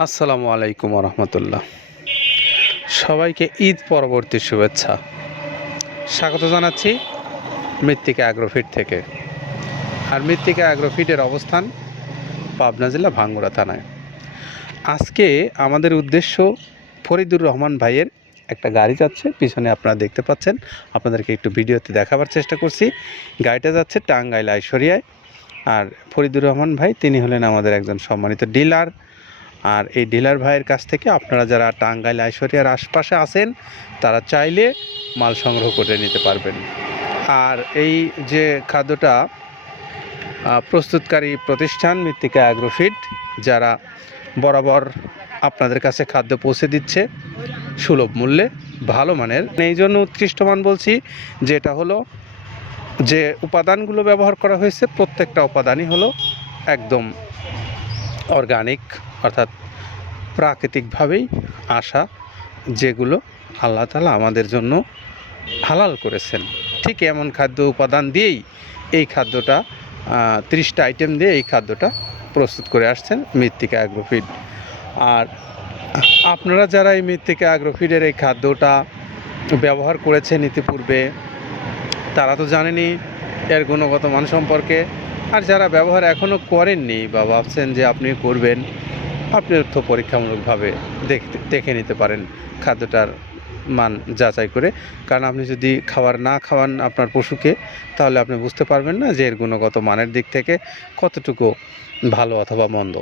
আসসালামু আলাইকুম রহমতুল্লাহ সবাইকে ঈদ পরবর্তী শুভেচ্ছা। স্বাগত জানাচ্ছি মৃত্তিকা অ্যাগ্রোফিট থেকে। আর মৃত্তিকা অ্যাগ্রোফিটের অবস্থান পাবনা জেলা ভাঙ্গুড়া থানায়। আজকে আমাদের উদ্দেশ্য ফরিদুর রহমান ভাইয়ের একটা গাড়ি যাচ্ছে। পিছনে আপনারা দেখতে পাচ্ছেন, আপনাদেরকে একটু ভিডিওতে দেখাবার চেষ্টা করছি। গাড়িটা যাচ্ছে টাঙ্গাইল আইশ্বরিয়ায় আর ফরিদুর রহমান ভাই, তিনি হলেন আমাদের একজন সম্মানিত ডিলার। আর এই ডিলার ভাইয়ের কাছ থেকে আপনারা যারা টাঙ্গাইল আইশ্বরিয়ার আশপাশে আছেন, তারা চাইলে মাল সংগ্রহ করে নিতে পারবেন। আর এই যে খাদ্যটা প্রস্তুতকারী প্রতিষ্ঠান মৃত্তিকা অ্যাগ্রোফিট যারা বরাবর আপনাদের কাছে খাদ্য পৌঁছে দিচ্ছে, সুলভ মূল্যে, ভালো মানের। এই জন্য উৎকৃষ্ট মান বলছি যে এটা হলো যে উপাদানগুলো ব্যবহার করা হয়েছে, প্রত্যেকটা উপাদানই হলো একদম অর্গানিক অর্থাৎ প্রাকৃতিকভাবেই আসা যেগুলো আল্লাহ তালা আমাদের জন্য হালাল করেছেন। ঠিক এমন খাদ্য উপাদান দিয়েই এই খাদ্যটা তিরিশটা আইটেম দিয়ে এই খাদ্যটা প্রস্তুত করে আসছেন মৃত্তিকা অ্যাগ্রোফিড আর আপনারা যারা এই মৃত্তিকা অ্যাগ্রোফিডের এই খাদ্যটা ব্যবহার করেছেন ইতিপূর্বে, তারা তো জানেনই এর গুণগত মান সম্পর্কে। আর যারা ব্যবহার এখনও করেননি বা ভাবছেন যে আপনি করবেন আপনি তো পরীক্ষামূলকভাবে দেখতে দেখে নিতে পারেন খাদ্যটার মান যাচাই করে। কারণ আপনি যদি খাবার না খাওয়ান আপনার পশুকে, তাহলে আপনি বুঝতে পারবেন না যে এর গুণগত মানের দিক থেকে কতটুকু ভালো অথবা মন্দ।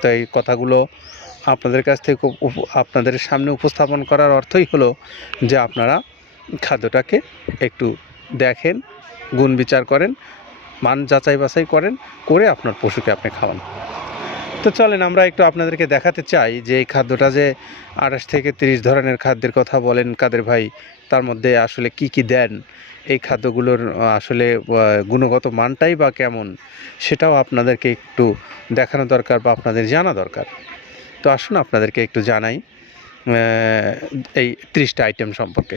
তো এই কথাগুলো আপনাদের কাছ থেকে আপনাদের সামনে উপস্থাপন করার অর্থই হলো যে আপনারা খাদ্যটাকে একটু দেখেন, গুণ বিচার করেন, মান যাচাই বাছাই করেন, করে আপনার পশুকে আপনি খাওয়ান। তো চলেন, আমরা একটু আপনাদেরকে দেখাতে চাই যে এই খাদ্যটা যে আঠাশ থেকে তিরিশ ধরনের খাদ্যের কথা বলেন কাদের ভাই, তার মধ্যে আসলে কি কি দেন? এই খাদ্যগুলোর আসলে গুণগত মানটাই বা কেমন? সেটাও আপনাদেরকে একটু দেখানো দরকার বা আপনাদের জানা দরকার। তো আসুন আপনাদেরকে একটু জানাই এই ত্রিশটা আইটেম সম্পর্কে।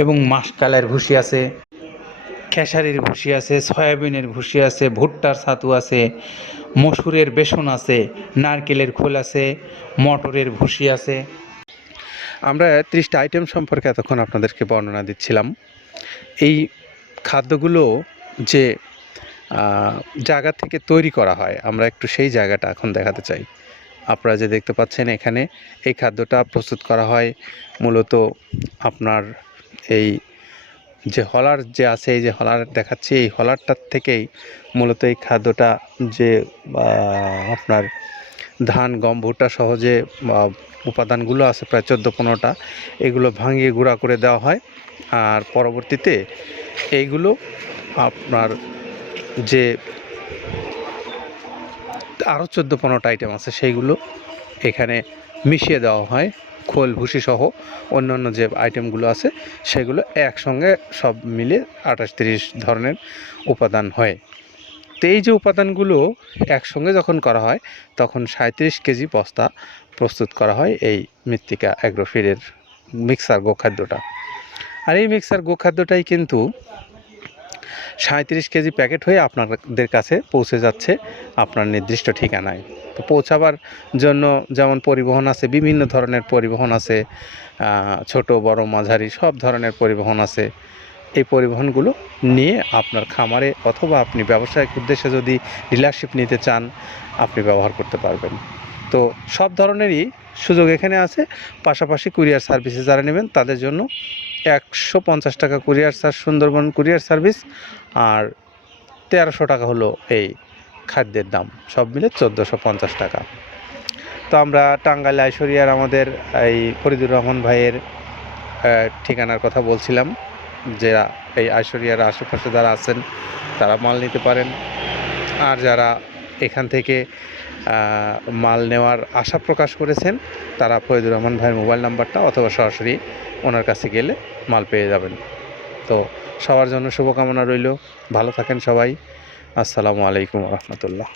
এবং মাসকালের ভুসি আছে, খেসারির ভুসি আছে, সয়াবিনের ভুসি আছে, ভুট্টার ছাতু আছে, মসুরের বেসন আছে, নারকেলের খোল আছে, মটরের ভুসি আছে। আমরা ত্রিশটা আইটেম সম্পর্কে এতক্ষণ আপনাদেরকে বর্ণনা দিচ্ছিলাম। এই খাদ্যগুলো যে জায়গা থেকে তৈরি করা হয়, আমরা একটু সেই জায়গাটা এখন দেখাতে চাই। আপনারা যে দেখতে পাচ্ছেন এখানে এই খাদ্যটা প্রস্তুত করা হয়। মূলত আপনার এই যে হলার যে আছে, এই যে হলার দেখাচ্ছি, এই হলারটার থেকেই মূলত এই খাদ্যটা যে আপনার ধান, গম, ভুট্টা সহ যে উপাদানগুলো আছে প্রায় চোদ্দ পনেরোটা, এগুলো ভাঙিয়ে গুঁড়া করে দেওয়া হয়। আর পরবর্তীতে এইগুলো আপনার যে আরও চোদ্দ পনেরোটা আইটেম আছে, সেইগুলো এখানে মিশিয়ে দেওয়া হয়। খোল, ভুসি সহ অন্যান্য যে আইটেমগুলো আছে, সেগুলো একসঙ্গে সব মিলে আঠাশ তিরিশ ধরনের উপাদান হয়। তো এই যে উপাদানগুলো একসঙ্গে যখন করা হয়, তখন সাঁত্রিশ কেজি বস্তা প্রস্তুত করা হয় এই মৃত্তিকা অ্যাগ্রোফিডের মিক্সার গোখাদ্যটা। আর এই মিক্সার গোখাদ্যটাই কিন্তু সাঁত্রিশ কেজি প্যাকেট হয়ে আপনাদের কাছে পৌঁছে যাচ্ছে আপনার নির্দিষ্ট ঠিকানায়। তো পৌঁছাবার জন্য যেমন পরিবহন আছে, বিভিন্ন ধরনের পরিবহন আছে ছোট, বড়, মাঝারি, সব ধরনের পরিবহন আছে। এই পরিবহনগুলো নিয়ে আপনার খামারে অথবা আপনি ব্যবসায়িক উদ্দেশ্যে যদি ডিলারশিপ নিতে চান, আপনি ব্যবহার করতে পারবেন। তো সব ধরনেরই সুযোগ এখানে আছে। পাশাপাশি কুরিয়ার সার্ভিসে যারা নেবেন, তাদের জন্য একশো পঞ্চাশ টাকা courier charge Sundarban courier service আর তেরোশো টাকা হলো এই খাদ্যের দাম। সব মিলে চোদ্দোশো পঞ্চাশ টাকা। তো আমরা টাঙ্গাইল আইশ্বরিয়ার আমাদের এই ফরিদুর রহমান ভাইয়ের ঠিকানার কথা বলছিলাম যারা এই আইশ্বরিয়ার আশেপাশে যারা আছেন তারা মাল নিতে পারেন। আর যারা এখান থেকে মাল নেওয়ার আশা প্রকাশ করেছেন, তারা ফরিদুর রহমান ভাইয়ের মোবাইল নাম্বারটা অথবা সরাসরি ওনার কাছে গেলে মাল পেয়ে যাবেন। তো সবার জন্য শুভকামনা রইল। ভালো থাকেন সবাই। আসসালামু আলাইকুম রহমতুল্লাহ।